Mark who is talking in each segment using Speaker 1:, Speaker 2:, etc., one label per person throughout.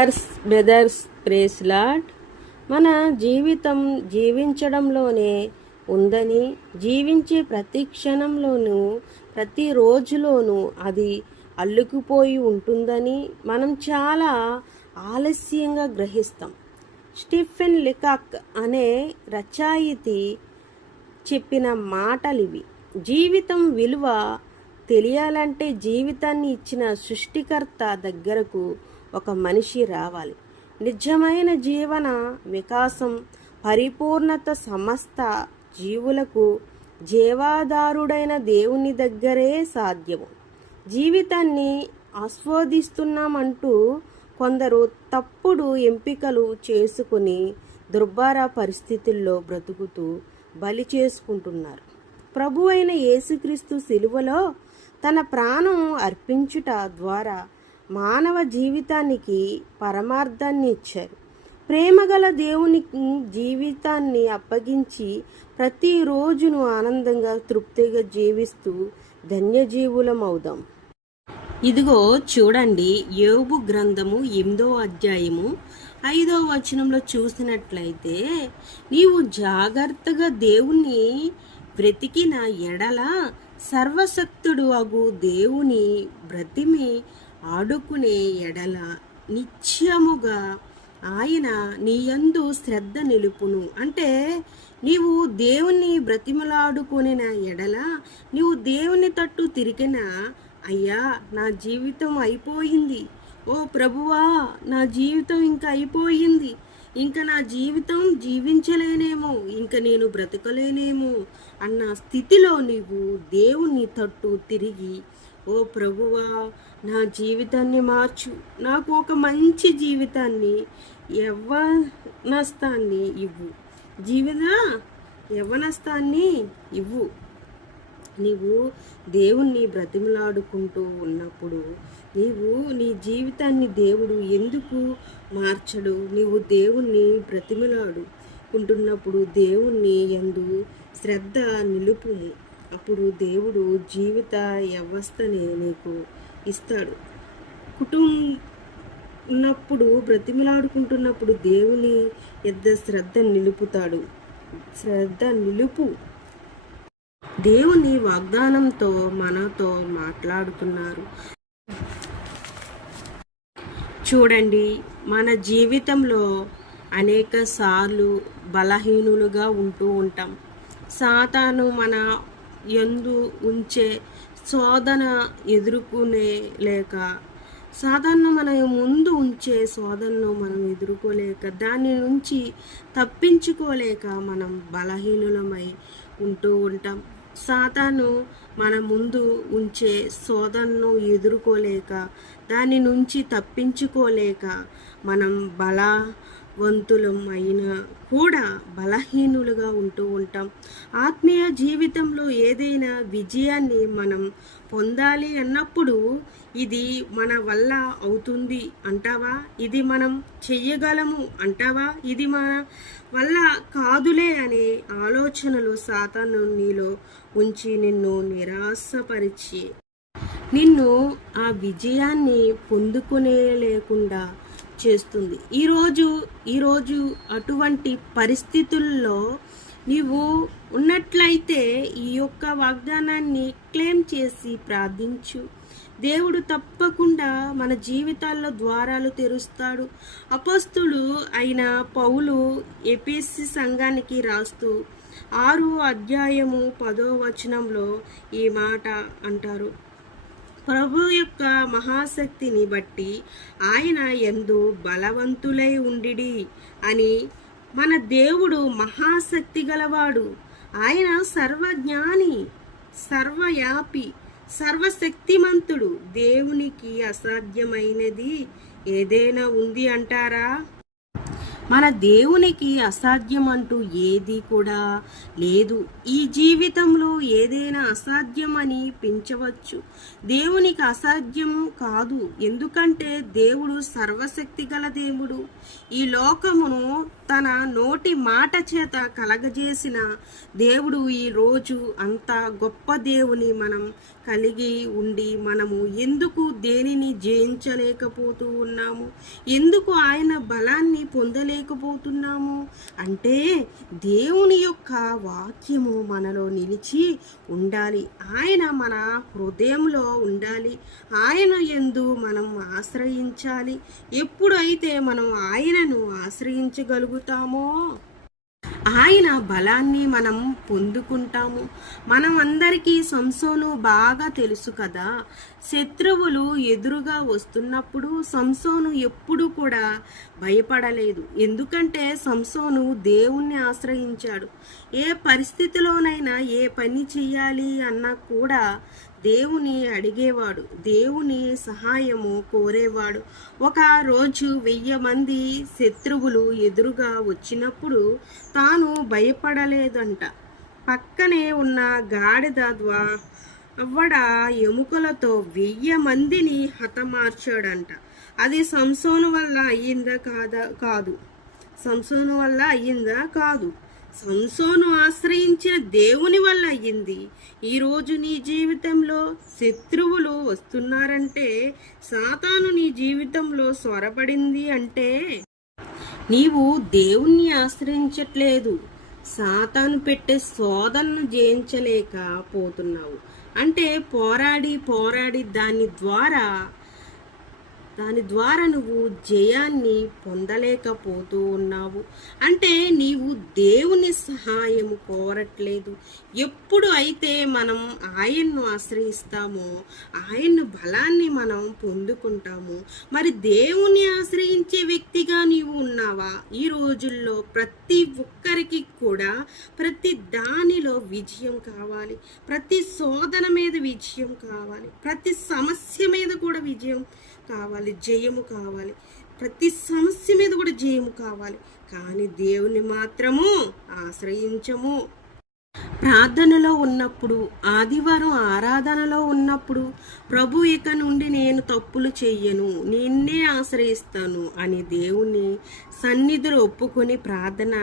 Speaker 1: Brothers brothers ప్రేస్లాడ్ మన జీవితం జీవించడంలోనే ఉందని జీవించే ప్రతి క్షణంలోనూ ప్రతి రోజులోనూ అది అల్లుకుపోయి ఉంటుందని మనం చాలా ఆలస్యంగా గ్రహిస్తాం. స్టీఫెన్ లికాక్ అనే రచయితి చెప్పిన మాటలివి. జీవితం విలువ తెలియాలంటే జీవితాన్ని ఇచ్చిన సృష్టికర్త దగ్గరకు ఒక మనిషి రావాలి. నిజమైన జీవన వికాసం పరిపూర్ణత సమస్త జీవులకు జీవాధారుడైన దేవుని దగ్గరే సాధ్యము. జీవితాన్ని ఆస్వాదిస్తున్నామంటూ కొందరు తప్పుడు ఎంపికలు చేసుకుని దుర్భార పరిస్థితుల్లో బ్రతుకుతూ బలి చేసుకుంటున్నారు. ప్రభు అయిన యేసుక్రీస్తు శిలువలో తన ప్రాణం అర్పించుట ద్వారా మానవ జీవితానికి పరమార్థాన్ని ఇచ్చారు. ప్రేమగల దేవునికి జీవితాన్ని అప్పగించి ప్రతి రోజును ఆనందంగా తృప్తిగా జీవిస్తూ ధన్యజీవులం అవుదాం ఇదిగో చూడండి యోబు గ్రంథము ఎనిమిదో అధ్యాయము ఐదో వచనంలో చూసినట్లయితే నీవు జాగ్రత్తగా దేవుని బ్రతికిన ఎడల సర్వశక్తుడు అగు దేవుని బ్రతిమి ఆడుకునే ఎడల నిత్యముగా ఆయన నీ యందు శ్రద్ధ నిలుపును. అంటే నీవు దేవుని బ్రతిమలాడుకొనిన ఎడల నీవు దేవుని తట్టు తిరిగిన అయ్యా నా జీవితం అయిపోయింది. ఓ ప్రభువా నా జీవితం ఇంకా అయిపోయింది. ఇంకా నా జీవితం జీవించలేనేమో ఇంకా నేను బ్రతకలేనేమో అన్న స్థితిలో నీవు దేవుని తట్టు తిరిగి ఓ ప్రభువా నా జీవితాన్ని మార్చు. నాకు ఒక మంచి జీవితాన్ని యవ్వనస్తాన్ని ఇవ్వు. జీవిత యవ్వనస్తాన్ని ఇవ్వు. నీవు దేవుణ్ణి బ్రతిమలాడుకుంటూ ఉన్నప్పుడు నీవు నీ జీవితాన్ని దేవుడు ఎందుకు మార్చడు? నీవు దేవుణ్ణి బ్రతిమలాడుకుంటున్నప్పుడు దేవుణ్ణి ఎందు శ్రద్ధ నిలుపుము. అప్పుడు దేవుడు జీవిత వ్యవస్థని నీకు ఇస్తాడు. కుటుంబం ఉన్నప్పుడు బ్రతిమలాడుకుంటున్నప్పుడు దేవుని ఎద్ద శ్రద్ధ నిలుపుతాడు. శ్రద్ధ నిలుపు. దేవుని వాగ్దానంతో మనతో మాట్లాడుతున్నారు. చూడండి మన జీవితంలో అనేక సార్లు బలహీనులుగా ఉంటూ ఉంటాం. సాతాను మన ఎందు ఉంచే శోధన ఎదుర్కొనే లేక సాధారణ మనం ముందు ఉంచే శోధనను మనం ఎదుర్కోలేక దాని నుంచి తప్పించుకోలేక మనం బలహీనులమై ఉంటూ ఉంటాం. సాతాను మన ముందు ఉంచే శోధనను ఎదుర్కోలేక దాని నుంచి తప్పించుకోలేక మనం వంతులం అయినా కూడా బలహీనులుగా ఉంటూ ఉంటాం. ఆత్మీయ జీవితంలో ఏదైనా విజయాన్ని మనం పొందాలి అన్నప్పుడు ఇది మన వల్ల అవుతుంది అంటావా? ఇది మనం చెయ్యగలము అంటావా? ఇది మన వల్ల కాదులే అనే ఆలోచనలు సాతాను నీలో ఉంచి నిన్ను నిరాశపరిచి నిన్ను ఆ విజయాన్ని పొందుకునే లేకుండా చేస్తుంది. ఈరోజు ఈరోజు అటువంటి పరిస్థితుల్లో నీవు ఉన్నట్లయితే ఈ యొక్క వాగ్దానాన్ని క్లెయిమ్ చేసి ప్రార్థించు. దేవుడు తప్పకుండా మన జీవితాల్లో ద్వారాలు తెరుస్తాడు. అపస్తుడు అయిన పౌలు ఎపిసి సంఘానికి రాస్తూ ఆరు అధ్యాయము పదో వచనంలో ఈ మాట అంటారు. ప్రభు యొక్క మహాశక్తిని బట్టి ఆయన ఎందు బలవంతులై ఉండిడి అని మన దేవుడు మహాశక్తి గలవాడు. ఆయన సర్వజ్ఞాని సర్వయాపి సర్వశక్తిమంతుడు. దేవునికి అసాధ్యమైనది ఏదైనా ఉంది అంటారా? మన దేవునికి అసాధ్యం అంటూ ఏది కూడా లేదు. ఈ జీవితంలో ఏదైనా అసాధ్యం అని పెంచవచ్చు. దేవునికి అసాధ్యం కాదు. ఎందుకంటే దేవుడు సర్వశక్తి గల దేవుడు. ఈ లోకమును తన నోటి మాట చేత కలగజేసిన దేవుడు ఈ రోజు అంత గొప్ప దేవుని మనం కలిగి ఉండి మనము ఎందుకు దేనిని జయించలేకపోతూ ఉన్నాము? ఎందుకు ఆయన బలాన్ని పొందలేకపోతున్నాము? అంటే దేవుని యొక్క వాక్యము మనలో నిలిచి ఉండాలి. ఆయన మన హృదయంలో ఉండాలి. ఆయన ఎందు మనం ఆశ్రయించాలి. ఎప్పుడైతే మనం ఆయనను పొందుతామో? ఆయన బలాన్ని మనం పొందుకుంటాము. మనం అందరికీ సంసోను బాగా తెలుసు కదా. శత్రువులు ఎదురుగా వస్తున్నప్పుడు సంసోను ఎప్పుడు కూడా భయపడలేదు. ఎందుకంటే సంసోను దేవుణ్ణి ఆశ్రయించాడు. ఏ పరిస్థితిలోనైనా ఏ పని చేయాలి అన్నా కూడా దేవుని అడిగేవాడు దేవుని సహాయము కోరేవాడు. ఒక రోజు వెయ్యి మంది శత్రువులు ఎదురుగా వచ్చినప్పుడు తాను భయపడలేదంట. పక్కనే ఉన్న గాడిద ద్వా అవ్వడ ఎముకలతో వెయ్యి మందిని హతమార్చాడంట. అది సంసోను వల్ల అయ్యిందా కాదా కాదు. సంసోను వల్ల అయ్యిందా కాదు. సంసోను ఆశ్రయించిన దేవుని వల్ల అయ్యింది. ఈరోజు నీ జీవితంలో శత్రువులు వస్తున్నారంటే సాతాను నీ జీవితంలో స్వరపడింది అంటే నీవు దేవుణ్ణి ఆశ్రయించట్లేదు. సాతాను పెట్టే శోధనను జయించలేకపోతున్నావు అంటే పోరాడి పోరాడి దాని ద్వారా దాని ద్వారా నువ్వు జయాన్ని పొందలేకపోతూ ఉన్నావు. అంటే నీవు దేవుని సహాయం కోరట్లేదు. ఎప్పుడు అయితే మనం ఆయన్ను ఆశ్రయిస్తామో ఆయన్ను బలాన్ని మనం పొందుకుంటాము మరి దేవుని ఆశ్రయించే వ్యక్తిగా నీవు ఉన్నావా? ఈ రోజుల్లో ప్రతి ఒక్కరికి కూడా ప్రతి దానిలో విజయం కావాలి. ప్రతి శోధన మీద విజయం కావాలి. ప్రతి సమస్య మీద కూడా విజయం కావాలి. జయము కావాలి. ప్రతి సమస్య మీద కూడా జయము కావాలి. కానీ దేవుని మాత్రము ఆశ్రయించము. ప్రార్థనలో ఉన్నప్పుడు ఆదివారం ఆరాధనలో ఉన్నప్పుడు ప్రభు ఇక నుండి నేను తప్పులు చెయ్యను నిన్నే ఆశ్రయిస్తాను అని దేవుని సన్నిధులు ఒప్పుకొని ప్రార్థన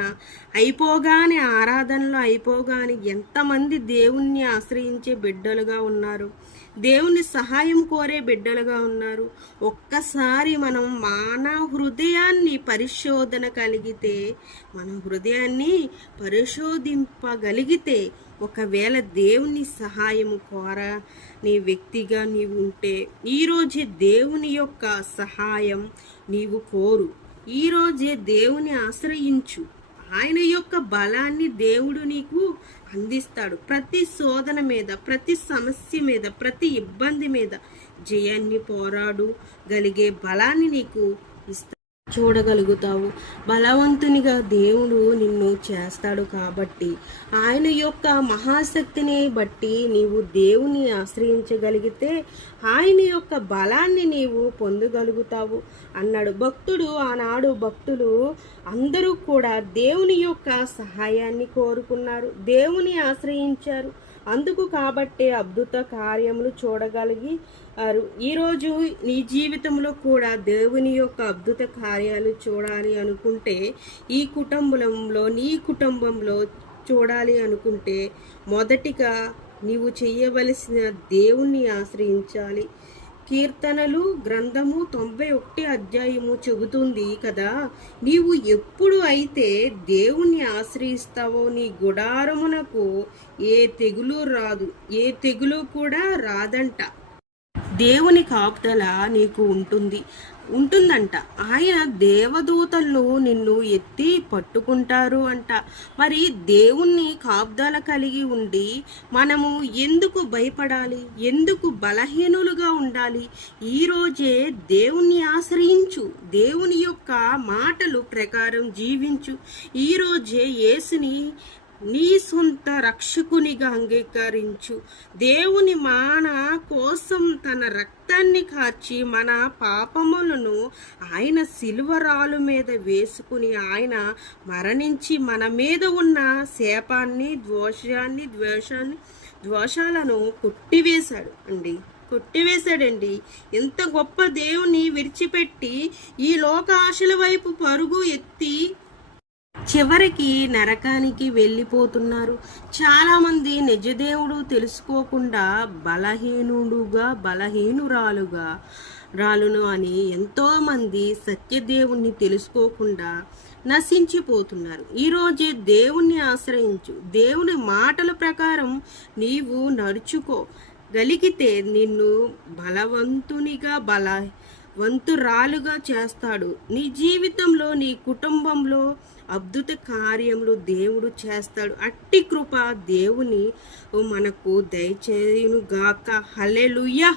Speaker 1: అయిపోగానే ఆరాధనలో అయిపోగానే ఎంతమంది దేవుణ్ణి ఆశ్రయించే బిడ్డలుగా ఉన్నారు. దేవుని సహాయం కోరే బిడ్డలుగా ఉన్నారు. ఒక్కసారి మనం మాన హృదయాన్ని పరిశోధన కలిగితే మన హృదయాన్ని పరిశోధింపగలిగితే ఒకవేళ దేవుని సహాయము కోర నీ వ్యక్తిగా నీవు ఉంటే ఈరోజే దేవుని యొక్క సహాయం నీవు కోరు. ఈరోజే దేవుని ఆశ్రయించు. ఆయన యొక్క బలాన్ని దేవుడు నీకు అందిస్తాడు ప్రతి శోధన మీద ప్రతి సమస్య మీద ప్రతి ఇబ్బంది మీద జయాన్ని పోరాడు గలిగే బలాన్ని నీకు ఇస్తాడు చూడగలుగుతావు. బలవంతునిగా దేవుడు నిన్ను చేస్తాడు కాబట్టి ఆయన యొక్క మహాశక్తిని బట్టి నీవు దేవుని ఆశ్రయించగలిగితే ఆయన యొక్క బలాన్ని నీవు పొందగలుగుతావు అన్నాడు. భక్తుడు ఆనాడు భక్తులు అందరూ కూడా దేవుని యొక్క సహాయాన్ని కోరుకున్నారు. దేవుని ఆశ్రయించారు. అందుకు కాబట్టే అద్భుత కార్యములు చూడగలిగి ఈరోజు నీ జీవితంలో కూడా దేవుని యొక్క అద్భుత కార్యాలు చూడాలి అనుకుంటే ఈ కుటుంబంలో నీ కుటుంబంలో చూడాలి అనుకుంటే మొదటిగా నీవు చేయవలసిన దేవుణ్ణి ఆశ్రయించాలి. కీర్తనలు గ్రంథము తొంభై ఒకటి అధ్యాయము చెబుతుంది కదా నీవు ఎప్పుడు అయితే దేవుణ్ణి ఆశ్రయిస్తావో నీ గుడారమునకు ఏ తెగులు రాదు ఏ తెగులు కూడా రాదంట. దేవుని కాపుదల నీకు ఉంటుంది ఉంటుందంట. ఆయన దేవదూతలు నిన్ను ఎత్తి పట్టుకుంటారు అంట. మరి దేవుణ్ణి కాపుదల కలిగి ఉండి మనము ఎందుకు భయపడాలి ఎందుకు బలహీనులుగా ఉండాలి? ఈరోజే దేవుణ్ణి ఆశ్రయించు దేవుని యొక్క మాటలు ప్రకారం జీవించు. ఈరోజే యేసుని నీ సొంత రక్షకునిగా అంగీకరించు. దేవుని మాన కోసం తన రక్తాన్ని కార్చి మన పాపములను ఆయన సిల్వరాలు మీద వేసుకుని ఆయన మరణించి మన మీద ఉన్న శాపాన్ని దోషాన్ని ద్వేషాన్ని దోషాలను కొట్టివేశాడు అండి. కొట్టివేశాడండి. ఎంత గొప్ప దేవుని విడిచిపెట్టి ఈ లోక ఆశల వైపు పరుగు ఎత్తి చివరికి నరకానికి వెళ్ళిపోతున్నారు. చాలామంది నిజదేవుడు తెలుసుకోకుండా బలహీనుడుగా బలహీనురాలుగా రాలును అని ఎంతోమంది సత్యదేవుణ్ణి తెలుసుకోకుండా నశించిపోతున్నారు. ఈరోజే దేవుణ్ణి ఆశ్రయించు. దేవుని మాటల ప్రకారం నీవు నడుచుకో. గలిగితే నిన్ను బలవంతునిగా బల వంతురాలుగా చేస్తాడు. నీ జీవితంలో నీ కుటుంబంలో అద్భుత కార్యములు దేవుడు చేస్తాడు. అట్టి కృప దేవుని మనకు దయచేయును గాక హల్లెలూయా!